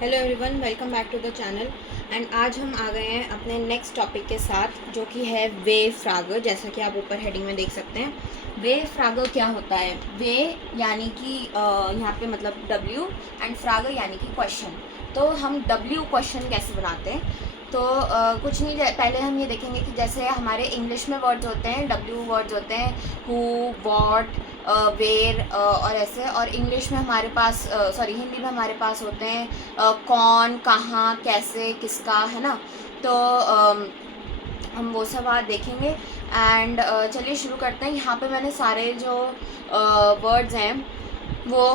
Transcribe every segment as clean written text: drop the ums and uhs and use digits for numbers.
Hello everyone, welcome back to the channel. And आज हम आ गए हैं अपने नेक्स्ट टॉपिक के साथ, जो कि है वे फ्रागर। जैसा कि आप ऊपर हेडिंग में देख सकते हैं। वे फ्रागर क्या होता है? वे यानी कि यहाँ पे मतलब डब्ल्यू, एंड फ्रागर यानी कि क्वेश्चन। तो हम डब्ल्यू क्वेश्चन कैसे बनाते हैं? तो कुछ नहीं, पहले हम ये देखेंगे कि जैसे हमारे इंग्लिश में वर्ड्स होते हैं, डब्ल्यू वर्ड्स होते हैं, हु, वॉट, वेयर और ऐसे। और इंग्लिश में हमारे पास हिंदी में हमारे पास होते हैं कौन, कहाँ, कैसे, किसका, है ना। तो हम वो सब आज देखेंगे। एंड चलिए शुरू करते हैं। यहाँ पे मैंने सारे जो वर्ड्स हैं वो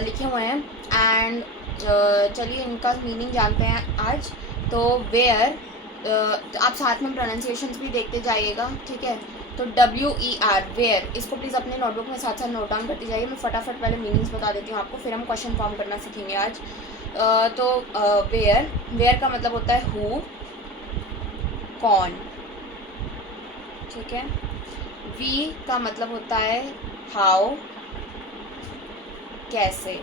लिखे हुए हैं। एंड चलिए इनका मीनिंग जानते हैं आज। तो वेयर, आप साथ में प्रोनाउंसिएशंस भी देखते जाइएगा, ठीक है। तो WER, वेयर, इसको प्लीज़ अपने नोटबुक में साथ साथ नोट डाउन करती जाइए। मैं फटाफट पहले मीनिंग्स बता देती हूँ आपको, फिर हम क्वेश्चन फॉर्म करना सीखेंगे आज। तो वेयर, वेयर का मतलब होता है हु, कौन, ठीक है। वी का मतलब होता है हाउ, कैसे,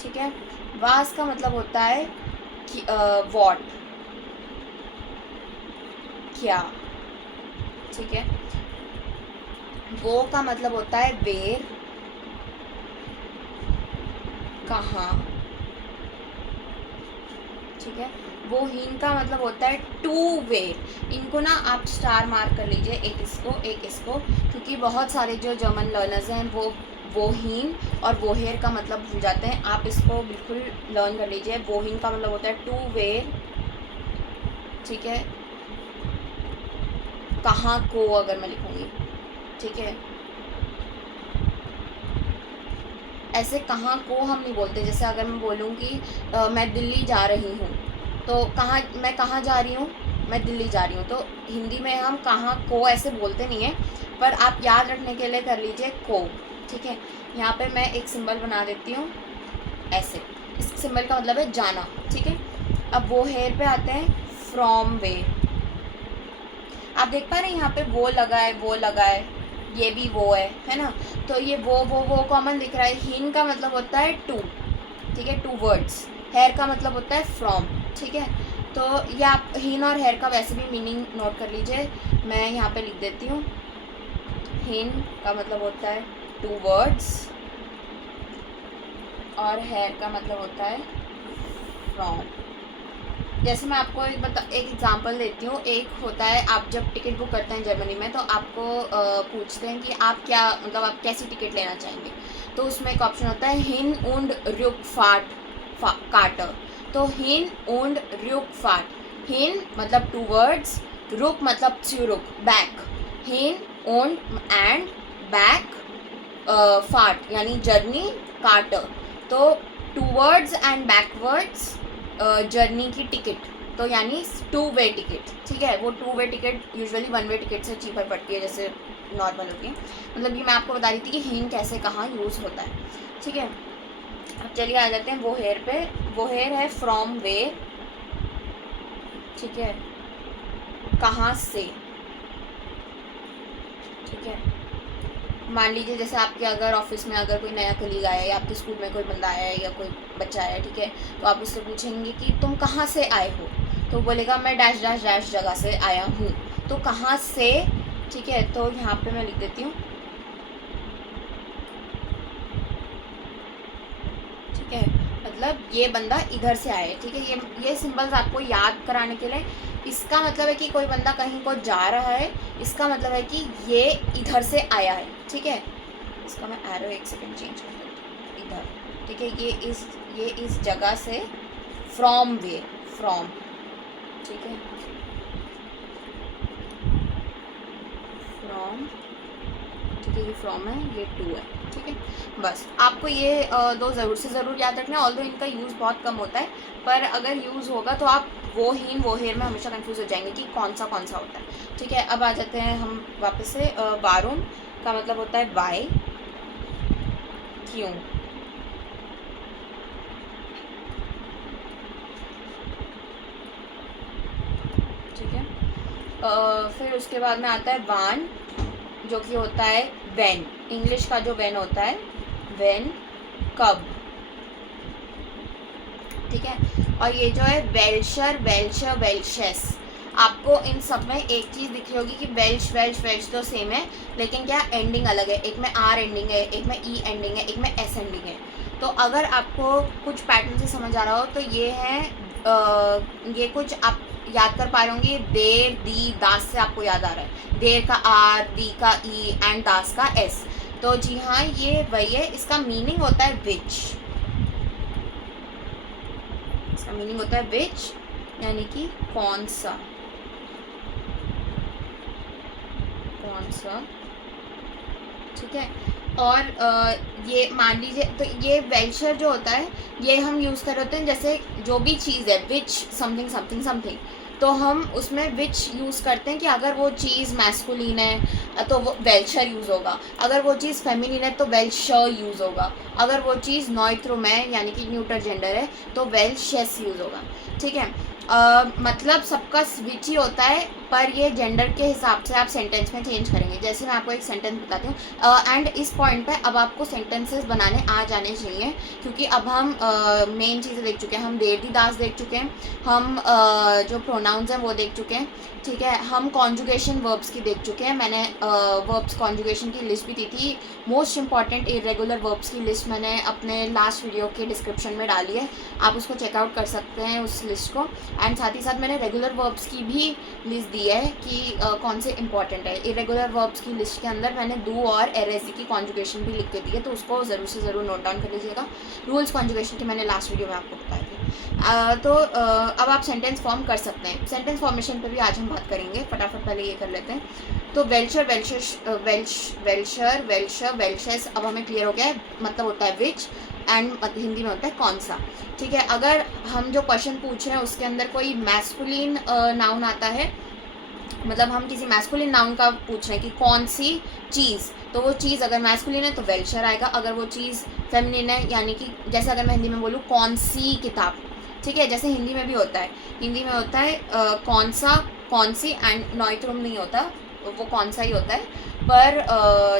ठीक है। वास का मतलब होता है वॉट, क्या, ठीक है। वो का मतलब होता है वेयर, कहाँ, ठीक है। वो हीन का मतलब होता है टू वे। इनको ना आप स्टार मार्क कर लीजिए, एक इसको, क्योंकि बहुत सारे जो जर्मन लर्नर्स हैं वो हीन और वो हेयर का मतलब भूल जाते हैं। आप इसको बिल्कुल लर्न कर लीजिए। वो हीन का मतलब होता है टू वे, ठीक है। कहाँ को अगर मैं लिखूँगी, ठीक है। ऐसे कहाँ को हम नहीं बोलते। जैसे अगर मैं बोलूँगी मैं दिल्ली जा रही हूँ, तो मैं कहाँ जा रही हूँ? मैं दिल्ली जा रही हूँ। तो हिंदी में हम कहाँ को ऐसे बोलते नहीं हैं, पर आप याद रखने के लिए कर लीजिए को, ठीक है। यहाँ पे मैं एक सिंबल बना देती हूँ ऐसे। इस सिंबल का मतलब है जाना, ठीक है। अब वो हेयर पे आते हैं, फ्रॉम वे। आप देख पा रहे हैं यहाँ पे वो लगा है, ये भी वो है ना। तो ये वो कॉमन दिख रहा है। हिन का मतलब होता है टू, ठीक है, टू वर्ड्स। हेयर का मतलब होता है फ्रॉम, ठीक है। तो ये आप हिन और हेयर का वैसे भी मीनिंग नोट कर लीजिए। मैं यहाँ पे लिख देती हूँ। हिन का मतलब होता है टू वर्ड्स, और हेयर का मतलब होता है फ्रॉम। जैसे मैं आपको एक एग्जांपल देती हूँ। एक होता है, आप जब टिकट बुक करते हैं जर्मनी में, तो आपको पूछते हैं कि आप क्या मतलब आप कैसी टिकट लेना चाहेंगे। तो उसमें एक ऑप्शन होता है हिन उंड रुकफार्ट कार्टर। तो हिन उंड रुकफार्ट, हिन मतलब टू वर्ड्स, रुक मतलब ज़ुरुक बैक, हिन उंड एंड बैक फार्ट यानी जर्नी, कार्टर। तो towards and backwards journey की टिकट, तो यानी टू वे टिकट, ठीक है। वो two way ticket usually one way ticket से चीपर पड़ती है, जैसे नॉर्मल होती है। मतलब ये मैं आपको बता रही थी कि हिन कैसे कहाँ यूज़ होता है, ठीक है। अब चलिए आ जाते हैं वो हेयर पे। वो हेयर है फ्रॉम वे, ठीक है, कहाँ से, ठीक है। मान लीजिए जैसे आपके अगर ऑफिस में अगर कोई नया कलीग आया है, या आपके स्कूल में कोई बंदा आया है, या कोई बच्चा आया है, ठीक है। तो आप उससे पूछेंगे कि तुम कहाँ से आए हो, तो बोलेगा मैं डैश डैश डैश जगह से आया हूँ। तो कहाँ से, ठीक है। तो यहाँ पे मैं लिख देती हूँ, ठीक है, मतलब ये बंदा इधर से आया है, ठीक है। ये सिंबल्स आपको याद कराने के लिए। इसका मतलब है कि कोई बंदा कहीं को जा रहा है, इसका मतलब है कि ये इधर से आया है, ठीक है। इसका मैं एरो एक सेकंड चेंज कर देती हूँ, इधर, ठीक है। ये इस जगह से, फ्रॉम वे, फ्रॉम, ठीक है, फ्रॉम, ठीक है। ये फ्रॉम है, ये टू है, ठीक है। बस आपको ये दो ज़रूर से ज़रूर याद रखना है। ऑल्दो इनका यूज़ बहुत कम होता है, पर अगर यूज़ होगा तो आप वो हीन वो हेयर में हमेशा कंफ्यूज हो जाएंगे कि कौन सा होता है, ठीक है। अब आ जाते हैं हम वापस से। वारुम का मतलब होता है वाई, क्यों, ठीक है। फिर उसके बाद में आता है वान, जो कि होता है व्हेन। इंग्लिश का जो व्हेन होता है, व्हेन, कब, ठीक है। और ये जो है वेल्शर, वेल्शर, वेल्शेस, आपको इन सब में एक चीज़ दिख रही होगी कि वेल्श वेल्श वेल्श तो सेम है, लेकिन क्या एंडिंग अलग है, एक में आर एंडिंग है, एक में ई एंडिंग है, एक में एस एंडिंग है। तो अगर आपको कुछ पैटर्न से समझ आ रहा हो तो ये है ये कुछ आप याद कर पा रहे होंगे। देर, दी, दास से आपको याद आ रहा है, देर का आर, दी का ई एंड दास का एस। तो जी हाँ, ये वही है। इसका मीनिंग होता है विच, इसका मीनिंग होता है विच, यानी कि कौन सा, कौन सा, ठीक है। और ये मान लीजिए, तो ये वेल्शर जो होता है ये हम यूज़ कर रहे होते हैं जैसे जो भी चीज़ है विच समथिंग समथिंग समथिंग, तो हम उसमें विच यूज़ करते हैं कि अगर वो चीज़ मैस्कुलिन है तो वो वेल्शर यूज़ होगा, अगर वो चीज़ फेमिनिन है तो वेल्शर यूज़ होगा, अगर वो चीज़ नॉइट्रोम है यानी कि न्यूटर जेंडर है तो वेल्शेस यूज़ होगा, ठीक है। मतलब सबका विच ही होता है, पर ये जेंडर के हिसाब से आप सेंटेंस में चेंज करेंगे। जैसे मैं आपको एक सेंटेंस बताती हूँ एंड इस पॉइंट पे अब आपको सेंटेंसेस बनाने आ जाने चाहिए, क्योंकि अब हम मेन चीज़ें देख चुके हैं। हम देर दी दास देख चुके हैं, हम जो प्रोनाउंस हैं वो देख चुके हैं, ठीक है। हम कॉन्जुगेशन वर्ब्स की देख चुके हैं। मैंने वर्ब्स कॉन्जुगेशन की लिस्ट भी दी थी, मोस्ट इंपॉर्टेंट इरेगुलर वर्ब्स की लिस्ट मैंने अपने लास्ट वीडियो के डिस्क्रिप्शन में डाली है, आप उसको चेकआउट कर सकते हैं उस लिस्ट को। एंड साथ ही साथ मैंने रेगुलर वर्ब्स की भी लिस्ट दी है कि कौन से इंपॉर्टेंट है। इरेगुलर वर्ब्स की लिस्ट के अंदर मैंने डू और एरेजी की कॉन्जुगेशन भी लिख के दी है, तो उसको ज़रूर से ज़रूर नोट डाउन कर लीजिएगा। रूल्स कॉन्जुगेशन की मैंने लास्ट वीडियो में आपको बताए थे। तो अब आप सेंटेंस फॉर्म कर सकते हैं। सेंटेंस फॉर्मेशन पे भी आज हम बात करेंगे, फटाफट पहले ये कर लेते हैं। तो वेल्शर, वेल्शर, वेल्शर, वेल्शेस, अब हमें क्लियर हो गया है, मतलब होता है विच, एंड हिंदी में होता है कौन सा, ठीक है। अगर हम जो क्वेश्चन पूछ रहे हैं उसके अंदर कोई मैस्कुलिन नाउन आता है, मतलब हम किसी मैस्कुलिन नाउन का पूछ रहे हैं कि कौन सी चीज़, तो वो चीज़ अगर मैस्कुलिन है तो वेल्शर आएगा, अगर वो चीज़ फेमिनिन है यानी कि जैसे अगर मैं हिंदी में बोलूँ कौन सी किताब, ठीक है, जैसे हिंदी में भी होता है, हिंदी में होता है कौन सा, कौन सी, एंड नॉइट्रोम नहीं होता, वो कौन सा ही होता है। पर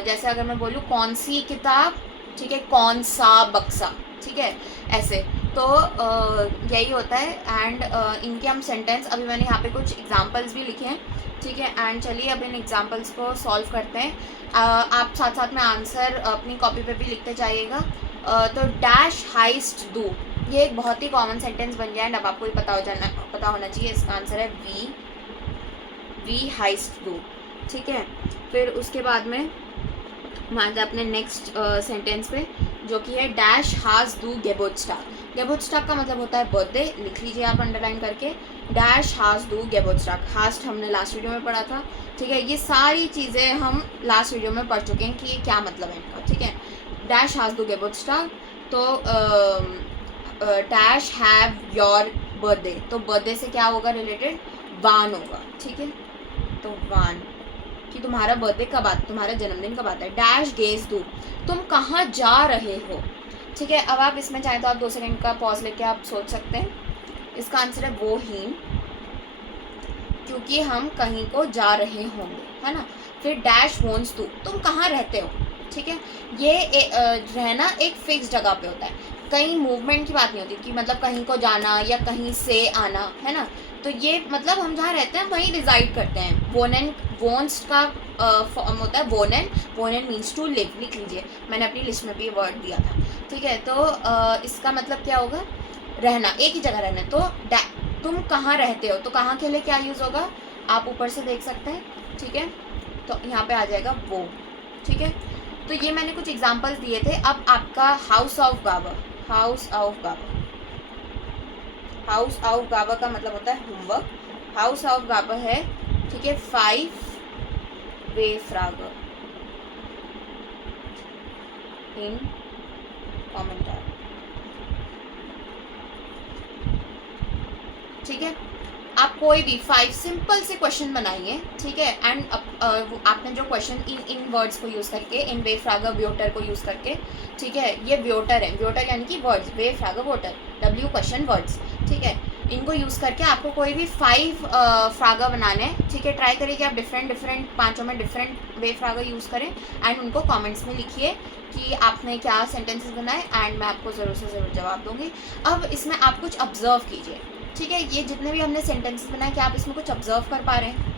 जैसे अगर मैं बोलूँ कौन सी किताब, ठीक है, कौन सा बक्सा, ठीक है, ऐसे। तो यही होता है। एंड इनके हम सेंटेंस, अभी मैंने यहाँ पे कुछ एग्जांपल्स भी लिखे हैं, ठीक है। एंड चलिए अब इन एग्जांपल्स को सॉल्व करते हैं। आप साथ साथ में आंसर अपनी कॉपी पे भी लिखते जाइएगा। तो डैश हाइस्ट डू, ये एक बहुत ही कॉमन सेंटेंस बन गया है, अब आपको पता होना चाहिए। इसका आंसर है वी हाइस्ट डू, ठीक है। फिर उसके बाद में मान जाए अपने नेक्स्ट सेंटेंस पे, जो कि है डैश हाज डू गेबोटस्टाग। गेबोटस्टाग का मतलब होता है बर्थडे, लिख लीजिए आप अंडरलाइन करके, डैश हाज डू गेबोटस्टाग। हास्ट हमने लास्ट वीडियो में पढ़ा था, ठीक है। ये सारी चीज़ें हम लास्ट वीडियो में पढ़ चुके हैं कि ये क्या मतलब है इनका, ठीक है। डैश हाज डू गेबोटस्टाग, तो डैश हैव योर बर्थडे, तो बर्थडे से क्या होगा रिलेटेड, वान होगा, ठीक है। तो वान कि तुम्हारा बर्थडे कब आता, तुम्हारा जन्मदिन कब आता है। डैश गेज डू, तुम कहाँ जा रहे हो, ठीक है। अब आप इसमें चाहें तो आप 2 सेकंड का पॉज लेके आप सोच सकते हैं। इसका आंसर है वो ही, क्योंकि हम कहीं को जा रहे होंगे, है ना। फिर डैश वोन्स डू, तुम कहाँ रहते हो, ठीक है। ये रहना एक फिक्स जगह पे होता है, कहीं मूवमेंट की बात नहीं होती कि मतलब कहीं को जाना या कहीं से आना, है ना। तो ये मतलब हम जहाँ रहते हैं वहीं रिजाइड करते हैं। वोन्स का फॉर्म होता है वोनेन, वोनेन मीन्स टू लिव, लिख लीजिए, मैंने अपनी लिस्ट में भी वर्ड दिया था, ठीक है। तो इसका मतलब क्या होगा, रहना, एक ही जगह रहना। तो तुम कहाँ रहते हो, तो कहाँ के लिए क्या यूज़ होगा, आप ऊपर से देख सकते हैं, ठीक है। तो यहाँ पे आ जाएगा वो, ठीक है। तो ये मैंने कुछ एग्जाम्पल्स दिए थे। अब आपका हाउस ऑफ गावा, हाउस ऑफ गावा, हाउस ऑफ गावा का मतलब होता है होमवर्क। हाउस ऑफ गावा है, ठीक है, 5 वे फ्रागर इन कमेंटार, ठीक है। आप कोई भी 5 सिंपल से क्वेश्चन बनाइए, ठीक है। एंड आपने जो क्वेश्चन इन वर्ड्स को यूज़ करके, इन वे फ्रागर व्योटर को यूज़ करके, ठीक है, ये व्योटर है, व्योटर यानी कि वर्ड्स, वे फ्रागर वोटर, W क्वेश्चन वर्ड्स, ठीक है। इनको यूज़ करके आपको कोई भी 5 फ्रागा बनाने हैं, ठीक है। ट्राई करिए कि आप डिफरेंट पांचों में डिफरेंट वे फ्रागा यूज़ करें एंड उनको कमेंट्स में लिखिए कि आपने क्या सेंटेंसेस बनाए एंड मैं आपको ज़रूर से ज़रूर जवाब दूंगी। अब इसमें आप कुछ ऑब्जर्व कीजिए, ठीक है। ये जितने भी हमने सेंटेंसेस बनाए, क्या आप इसमें कुछ ऑब्जर्व कर पा रहे हैं?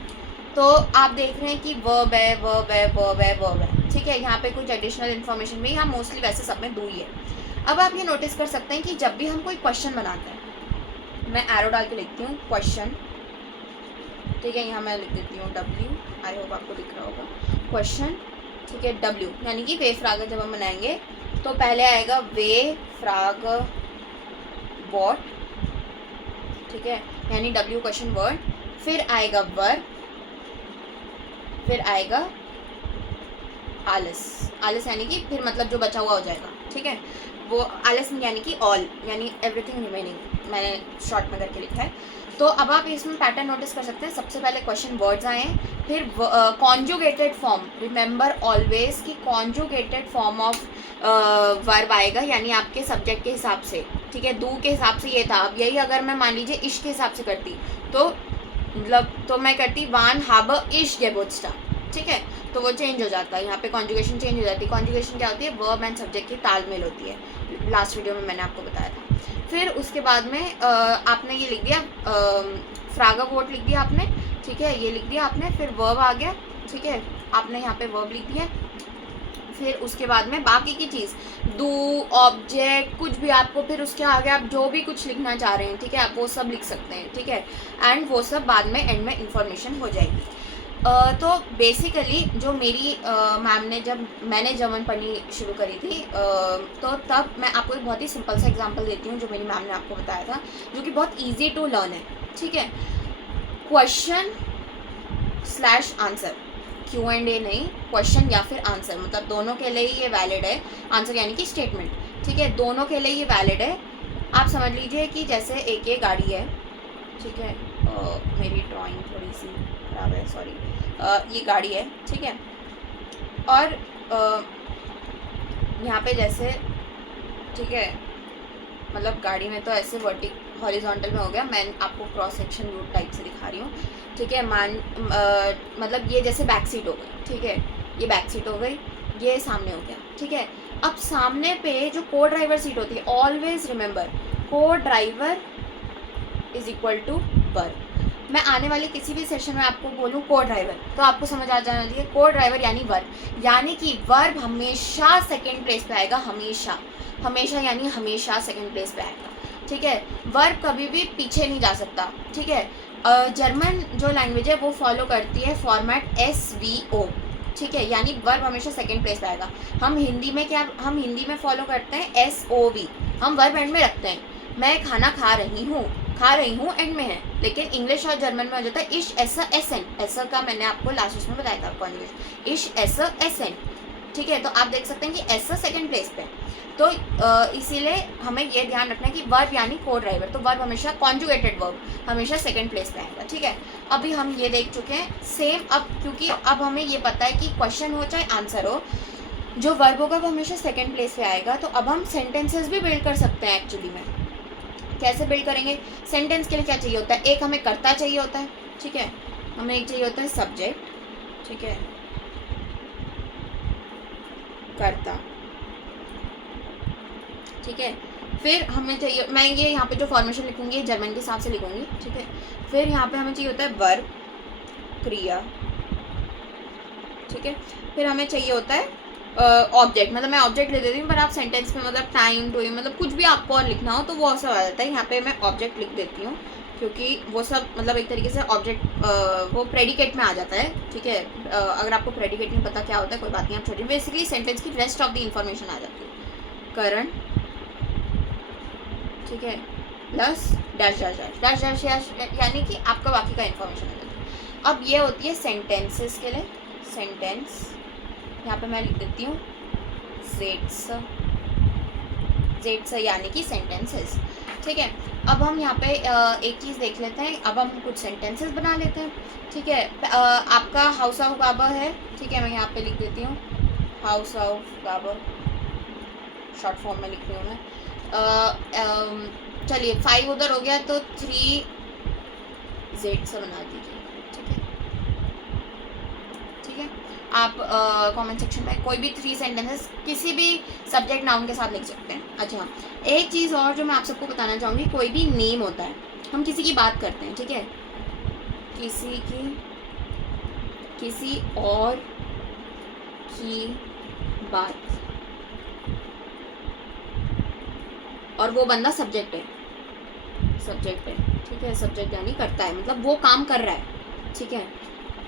तो आप देख रहे हैं कि वर्ब है, वर्ब है, वर्ब है, वर्ब है, ठीक है। यहाँ पे कुछ एडिशनल इन्फॉर्मेशन भी यहाँ मोस्टली वैसे सब में दो ही है। अब आप ये नोटिस कर सकते हैं कि जब भी हम कोई क्वेश्चन बनाते हैं, मैं एरो डाल के लिखती हूँ क्वेश्चन, ठीक है। यहाँ मैं लिख देती हूँ W, आई होप आपको दिख रहा होगा क्वेश्चन, ठीक है। W यानी कि वे फ्राग जब हम बनाएंगे तो पहले आएगा वे फ्राग वॉट, ठीक है, यानी W क्वेश्चन वर्ड, फिर आएगा वर्ब, फिर आएगा आलस, आलस यानी कि फिर मतलब जो बचा हुआ हो जाएगा, ठीक है। वो आलस यानी कि ऑल, यानी एवरीथिंग रिमेनिंग, मैंने शॉर्ट में करके लिखा है। तो अब आप इसमें पैटर्न नोटिस कर सकते हैं। सबसे पहले क्वेश्चन वर्ड्स आए हैं, फिर कॉन्जुगेटेड फॉर्म, रिमेंबर ऑलवेज कि कॉन्जुगेटेड फॉर्म ऑफ वर्ब आएगा, यानी आपके सब्जेक्ट के हिसाब से, ठीक है। डू के हिसाब से ये था, अब यही अगर मैं मान लीजिए इश के हिसाब से करती तो मतलब तो मैं करती वान हाबर इश गेबोत्स्टा, ठीक है। तो वो चेंज हो जाता है, यहाँ पे कॉन्जुगेशन चेंज हो जाती है। कॉन्जुगेशन क्या होती है? वर्ब एंड सब्जेक्ट की तालमेल होती है, लास्ट वीडियो में मैंने आपको बताया था। फिर उसके बाद में आपने ये लिख दिया फ्रागा वोट लिख दिया आपने, ठीक है, ये लिख दिया आपने। फिर वर्ब आ गया, ठीक है, आपने यहाँ पे वर्ब लिख दिया। फिर उसके बाद में बाकी की चीज़ डू, ऑब्जेक्ट, कुछ भी आपको फिर उसके आगे आप जो भी कुछ लिखना चाह रहे हैं, ठीक है, आप वो सब लिख सकते हैं, ठीक है। एंड वो सब बाद में एंड में इंफॉर्मेशन हो जाएगी। तो बेसिकली जो मेरी मैम ने जब मैंने जर्मन पढ़नी शुरू करी थी तो तब मैं आपको एक बहुत ही सिंपल सा एग्जांपल देती हूँ जो मेरी मैम ने आपको बताया था, जो कि बहुत इजी टू लर्न है, ठीक है। क्वेश्चन स्लैश आंसर, Q&A नहीं, क्वेश्चन या फिर आंसर, मतलब दोनों के लिए ये वैलिड है। आंसर यानी कि स्टेटमेंट, ठीक है, दोनों के लिए ये वैलिड है। आप समझ लीजिए कि जैसे एक ये गाड़ी है, ठीक है, मेरी ड्राइंग थोड़ी सी खराब है, सॉरी, ये गाड़ी है, ठीक है। और यहाँ पे जैसे, ठीक है, मतलब गाड़ी में तो ऐसे हॉरिजॉन्टल में हो गया, मैं आपको क्रॉस सेक्शन व्यू टाइप से दिखा रही हूँ, ठीक है। मतलब ये जैसे बैक सीट हो गई, ठीक है, ये बैक सीट हो गई, ये सामने हो गया, ठीक है। अब सामने पे जो को ड्राइवर सीट होती है, ऑलवेज रिमेंबर को driver is equal to verb. मैं आने वाले किसी भी सेशन में आपको बोलूँ को ड्राइवर, तो आपको समझ आ जाना चाहिए को ड्राइवर यानी वर्ब, यानी कि वर्ब हमेशा सेकेंड प्लेस पे आएगा, हमेशा, हमेशा यानी हमेशा सेकेंड प्लेस पे आएगा, ठीक है। वर्ब कभी भी पीछे नहीं जा सकता, ठीक है। जर्मन जो लैंग्वेज है वो फॉलो करती है फॉर्मेट SVO, ठीक है, यानी वर्ब हमेशा सेकेंड प्लेस पे आएगा। हम हिंदी में क्या, हम हिंदी में फॉलो करते हैं SOV, हम वर्ब एंड में रखते हैं। मैं खाना खा रही हूँ एंड में है, लेकिन इंग्लिश और जर्मन में हो जाता है इश ऐसा एसन, ऐसा का मैंने आपको लास्ट उसमें बताया था कॉन्जुगेशन, इश ऐसा एसन, ठीक है। तो आप देख सकते हैं कि ऐसा सेकंड प्लेस पे, तो इसीलिए हमें ये ध्यान रखना है कि वर्ब यानी को ड्राइवर, तो वर्ब हमेशा कॉन्जुगेटेड वर्ब हमेशा सेकंड प्लेस पे आएगा, ठीक है। अभी हम ये देख चुके हैं सेम। अब क्योंकि अब हमें ये पता है कि क्वेश्चन हो चाहे आंसर हो, जो वर्ब होगा वो हमेशा सेकंड प्लेस पे आएगा। तो अब हम सेंटेंसेस भी बिल्ड कर सकते हैं। एक्चुअली में कैसे बिल्ड करेंगे? सेंटेंस के लिए क्या चाहिए होता है? एक हमें कर्ता चाहिए होता है, ठीक है, हमें एक चाहिए होता है सब्जेक्ट, ठीक है, कर्ता, ठीक है। फिर हमें चाहिए, मैं ये यहाँ पे जो फॉर्मेशन लिखूंगी जर्मन के हिसाब से लिखूंगी, ठीक है। फिर यहाँ पे हमें चाहिए होता है वर्ब, क्रिया, ठीक है। फिर हमें चाहिए होता है ऑब्जेक्ट, मतलब मैं ऑब्जेक्ट ले देती हूँ, पर आप सेंटेंस में मतलब टाइम टू, मतलब कुछ भी आपको और लिखना हो तो वो सब आ जाता है। यहाँ पे मैं ऑब्जेक्ट लिख देती हूँ क्योंकि वो सब मतलब एक तरीके से ऑब्जेक्ट वो प्रेडिकेट में आ जाता है, ठीक है। अगर आपको प्रेडिकेट नहीं पता क्या होता है कोई बात नहीं, आप छोड़िए, बेसिकली सेंटेंस की रेस्ट ऑफ द इंफॉर्मेशन आ जाती है। करण, ठीक है, plus dash dash dash dash dash dash, यानी कि आपका बाकी का इन्फॉर्मेशन आ जाता है। अब ये होती है सेंटेंसेस के लिए। सेंटेंस यहाँ पे मैं लिख देती हूँ जेट्स, जेट्स यानी कि सेंटेंसेस, ठीक है। अब हम यहाँ पे एक चीज़ देख लेते हैं। अब हम कुछ सेंटेंसेस बना लेते हैं, ठीक है। आपका हाउस ऑफ गाबर है, ठीक है, मैं यहाँ पे लिख देती हूँ हाउस ऑफ गाबर, शॉर्ट फॉर्म में लिख रही हूँ मैं। चलिए 5 उधर हो गया तो 3z से बना दीजिए। ठीक है, ठीक है। आप कमेंट सेक्शन में कोई भी 3 सेंटेंसेस किसी भी सब्जेक्ट नाउन के साथ लिख सकते हैं। अच्छा, एक चीज़ और जो मैं आप सबको बताना चाहूँगी, कोई भी नेम होता है, हम किसी की बात करते हैं, ठीक है, किसी और की बात, और वो बंदा सब्जेक्ट है, ठीक है, सब्जेक्ट यानी करता है, मतलब वो काम कर रहा है, ठीक है।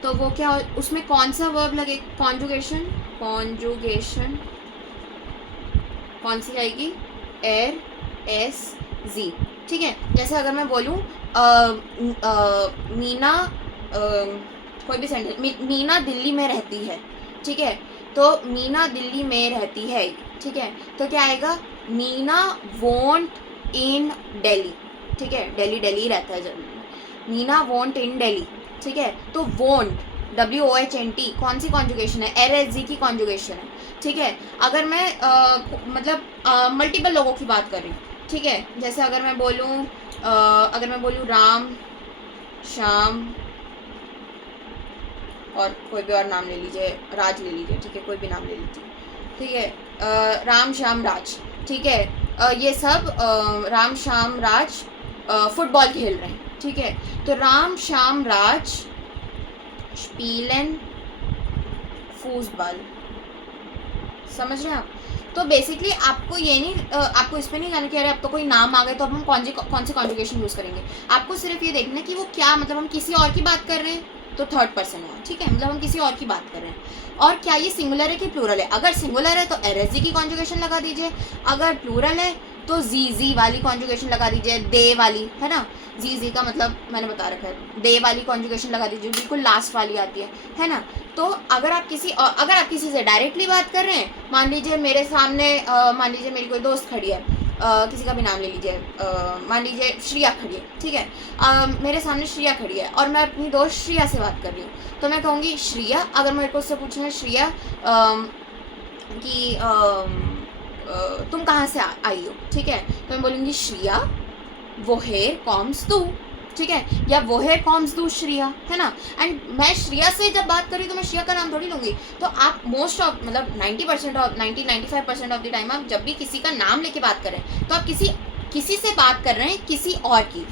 तो वो क्या, उसमें कौन सा वर्ब लगे, कॉन्जुगेशन कौन सी आएगी, एर, एस, जी, ठीक है। जैसे अगर मैं बोलूँ मीना, कोई भी सेंटेंस, मीना दिल्ली में रहती है, ठीक है, तो मीना दिल्ली में रहती है, ठीक है, तो क्या आएगा, मीना वोंट इन दिल्ली, ठीक है, दिल्ली रहता है जब, मीना वोंट इन दिल्ली, ठीक है। तो वोंट, WOHNT कौन सी कॉन्जुगेशन है, LSG की कॉन्जुगेशन है, ठीक है। अगर मैं मतलब मल्टीपल लोगों की बात कर रही हूँ, ठीक है, जैसे अगर मैं बोलूँ राम, श्याम, और कोई भी और नाम ले लीजिए, राज ले लीजिए, ठीक है, कोई भी नाम ले लीजिए, ठीक है, राम, श्याम, राज, ठीक है, ये सब राम, श्याम, राज फुटबॉल खेल रहे हैं, ठीक है, तो राम, श्याम, राज स्पीलन फूसबॉल, समझ रहे हैं आप। तो बेसिकली आपको ये नहीं, आपको इस पर नहीं जाना कि अरे अब तो कोई नाम आ गए तो अब हम कौन सी कॉन्जुगेशन यूज़ करेंगे, आपको सिर्फ ये देखना है कि वो क्या, मतलब हम किसी और की बात कर रहे हैं तो थर्ड पर्सन हुआ, ठीक है, मतलब हम किसी और की बात कर रहे हैं, और क्या ये सिंगुलर है कि प्लूरल है। अगर सिंगुलर है तो LSG की कॉन्जुगेशन लगा दीजिए, अगर प्लूरल है तो जी वाली कॉन्जुगेशन लगा दीजिए, दे वाली, है ना, जी का मतलब मैंने बता रखा है, दे वाली कॉन्जुगेशन लगा दीजिए, बिल्कुल लास्ट वाली आती है ना। तो अगर आप किसी से डायरेक्टली बात कर रहे हैं, मान लीजिए मेरे सामने मेरी कोई दोस्त खड़ी है, किसी का भी नाम ले लीजिए, मान लीजिए श्रिया खड़ी है, ठीक है, मेरे सामने श्रिया खड़ी है और मैं अपनी दोस्त श्रिया से बात कर रही हूँ, तो मैं कहूँगी श्रिया, अगर मेरे को उससे पूछना है श्रिया कि तुम कहाँ से आई हो, ठीक है, तो मैं बोलूँगी श्रिया वोहेर कॉम्स तू, ठीक है, या वोहेर कॉम्स तू श्रिया, है ना। एंड मैं श्रिया से जब बात कर रही हूँ तो मैं श्रिया का नाम थोड़ी लूँगी। तो आप मोस्ट ऑफ, मतलब 95% ऑफ द टाइम आप जब भी किसी का नाम लेके बात करें तो आप किसी से बात कर रहे हैं किसी और की,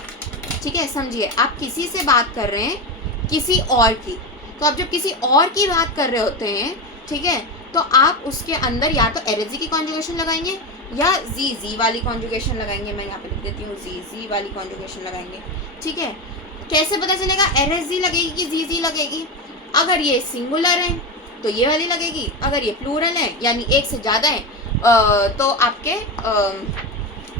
ठीक है, समझिए, आप किसी से बात कर रहे हैं किसी और की। तो आप जब किसी और की बात कर रहे होते हैं, ठीक है, तो आप उसके अंदर या तो LSG की कॉन्जुगेशन लगाएंगे या जी वाली कॉन्जुगेशन लगाएंगे। मैं यहाँ पे लिख देती हूँ जी वाली कॉन्जुगेशन लगाएंगे, ठीक है। कैसे पता चलेगा LSG लगेगी कि जी लगेगी? अगर ये सिंगुलर है तो ये वाली लगेगी, अगर ये प्लूरल है यानी एक से ज़्यादा है तो आपके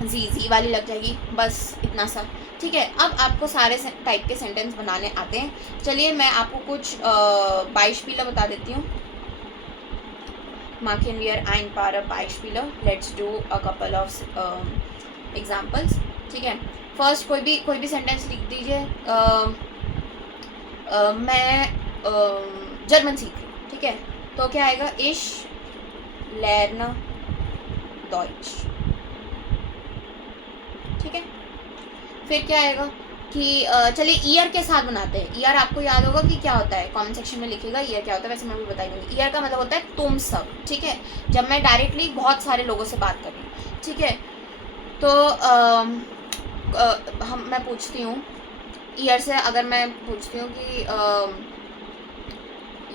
जी वाली लग जाएगी, बस इतना सा, ठीक है। अब आपको सारे टाइप के सेंटेंस बनाने आते हैं। चलिए मैं आपको कुछ Beispiele बता देती हूँ। Machen wir ein paar Beispiele. Let's do a couple of examples. ठीक है, फर्स्ट कोई भी सेंटेंस लिख दीजिए। मैं जर्मन सीख रही हूँ, ठीक है, तो क्या आएगा? Ich lerne Deutsch, ठीक है। फिर क्या आएगा कि चलिए ईयर के साथ बनाते हैं। ईयर आपको याद होगा कि क्या होता है, कमेंट सेक्शन में लिखिएगा ईयर क्या होता है, वैसे मैं भी बताई दूँगी। ईयर का मतलब होता है तुम सब, ठीक है, जब मैं डायरेक्टली बहुत सारे लोगों से बात कर रही हूँ, ठीक है। तो मैं पूछती हूँ ईयर से, अगर मैं पूछती हूँ कि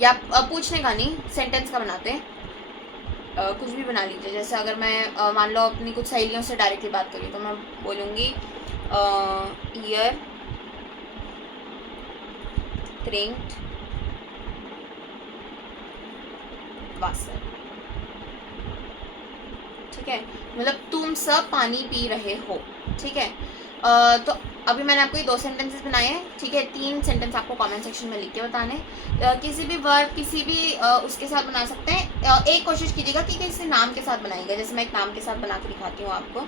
या पूछने का नहीं, सेंटेंस का बनाते हैं, कुछ भी बना लीजिए। जैसे अगर मैं मान लो अपनी कुछ सहेलियों से डायरेक्टली बात करी तो मैं बोलूँगी ईयर ट्रिंक्ट वाटर, ठीक है, मतलब तुम सब पानी पी रहे हो, ठीक है। तो अभी मैंने आपको ये 2 सेंटेंसेस बनाए हैं, ठीक है। 3 सेंटेंस आपको कमेंट सेक्शन में लिख के बताने, किसी भी वर्ड किसी भी उसके साथ बना सकते हैं। एक कोशिश कीजिएगा कि किसी नाम के साथ बनाएंगे। जैसे मैं एक नाम के साथ बना के दिखाती हूँ आपको।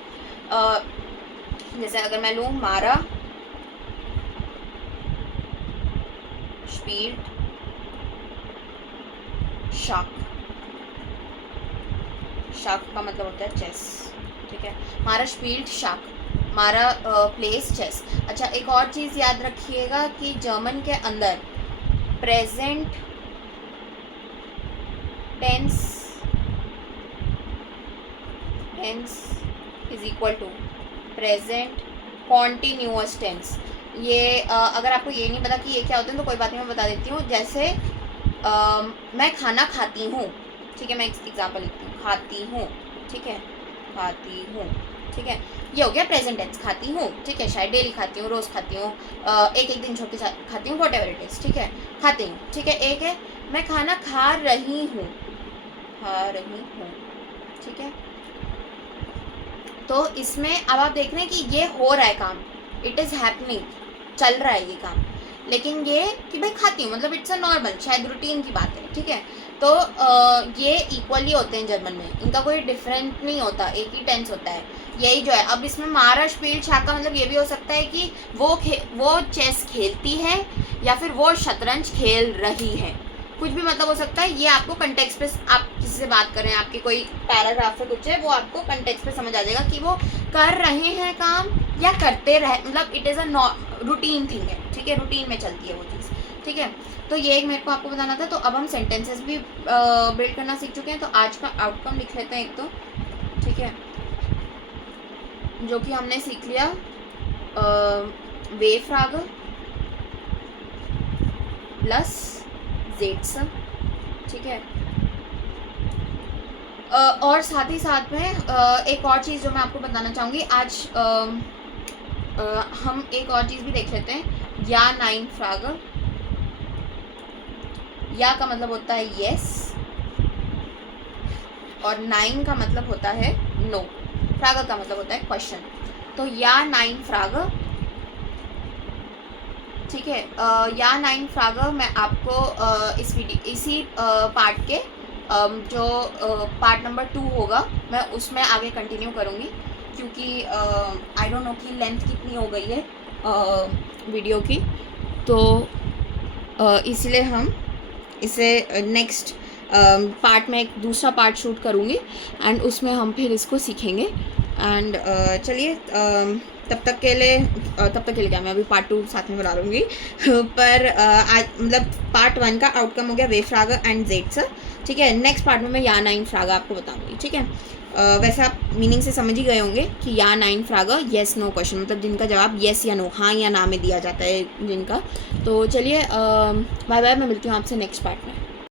जैसे अगर मैं लूँ मारा स्पीड शाक, शाक का मतलब होता है चेस, ठीक है, मारा स्पीड शाक, मारा प्लेस चेस। अच्छा, एक और चीज़ याद रखिएगा कि जर्मन के अंदर present tense is equal to present continuous tense. ये अगर आपको ये नहीं पता कि ये क्या होते हैं तो कोई बात नहीं, मैं बता देती हूँ। जैसे मैं खाना खाती हूँ, ठीक है, मैं एक एग्जाम्पल लिखती हूँ, खाती हूँ, ठीक है, खाती हूँ, ठीक है, ये हो गया प्रेजेंट टेंस, खाती हूँ, ठीक है, शायद डेली खाती हूँ, रोज़ खाती हूँ, एक एक दिन छोड़ के खाती हूँ, वॉट एवर इट इज़, ठीक है, खाती हूँ, ठीक है। एक है मैं खाना खा रही हूँ, ठीक है। तो इसमें अब आप देख रहे हैं कि ये हो रहा है काम, इट इज़ हैपनिंग, चल रहा है ये काम, लेकिन ये कि भाई खाती हूँ मतलब इट्स अ नॉर्मल, शायद रूटीन की बात है, ठीक है। तो ये इक्वली होते हैं जर्मन में, इनका कोई डिफरेंट नहीं होता, एक ही टेंस होता है, यही जो है। अब इसमें मारा स्पील शाका मतलब ये भी हो सकता है कि वो चेस खेलती है या फिर वो शतरंज खेल रही है, कुछ भी मतलब हो सकता है। ये आपको कंटेक्स्ट पे, आप किसी से बात कर रहे हैं, आपके कोई पैराग्राफ पे कुछ है, वो आपको कंटेक्स्ट पे समझ आ जाएगा कि वो कर रहे हैं काम या करते रहे, मतलब it is a routine thing है, ठीक है, रूटीन में चलती है वो चीज़, ठीक है। तो ये एक मेरे को आपको बताना था। तो अब हम सेंटेंसेस भी बिल्ड करना सीख चुके हैं, तो आज का आउटकम लिख लेते हैं एक तो, ठीक है, जो कि हमने सीख लिया वे फ्राग प्लस जेट्स, ठीक है। और साथ ही साथ में एक और चीज़ जो मैं आपको बताना चाहूँगी आज, हम एक और चीज़ भी देख लेते हैं, या नाइन फ्राग। या का मतलब होता है यस और नाइन का मतलब होता है नो, फ्राग का मतलब होता है क्वेश्चन। तो या नाइन फ्राग, ठीक है, या नाइन फ्राग मैं आपको इसी पार्ट के जो पार्ट नंबर 2 होगा मैं उसमें आगे कंटिन्यू करूँगी, क्योंकि आई डोंट नो कि लेंथ कितनी हो गई है वीडियो की, तो इसलिए हम इसे नेक्स्ट पार्ट में एक दूसरा पार्ट शूट करूँगी एंड उसमें हम फिर इसको सीखेंगे। एंड चलिए तब तक के लिए क्या, मैं अभी पार्ट 2 साथ में बना लूँगी पर आज मतलब पार्ट 1 का आउटकम हो गया वे फ्राग एंड जेट्स, ठीक है। नेक्स्ट पार्ट में मैं या नाइन फ्राग आपको बताऊँगी, ठीक है। वैसे आप मीनिंग से समझ ही गए होंगे कि या नाइन फ्राग येस नो क्वेश्चन, मतलब जिनका जवाब येस या नो, हाँ या ना में दिया जाता है जिनका। तो चलिए बाय बाय, मैं मिलती हूँ आपसे नेक्स्ट पार्ट में।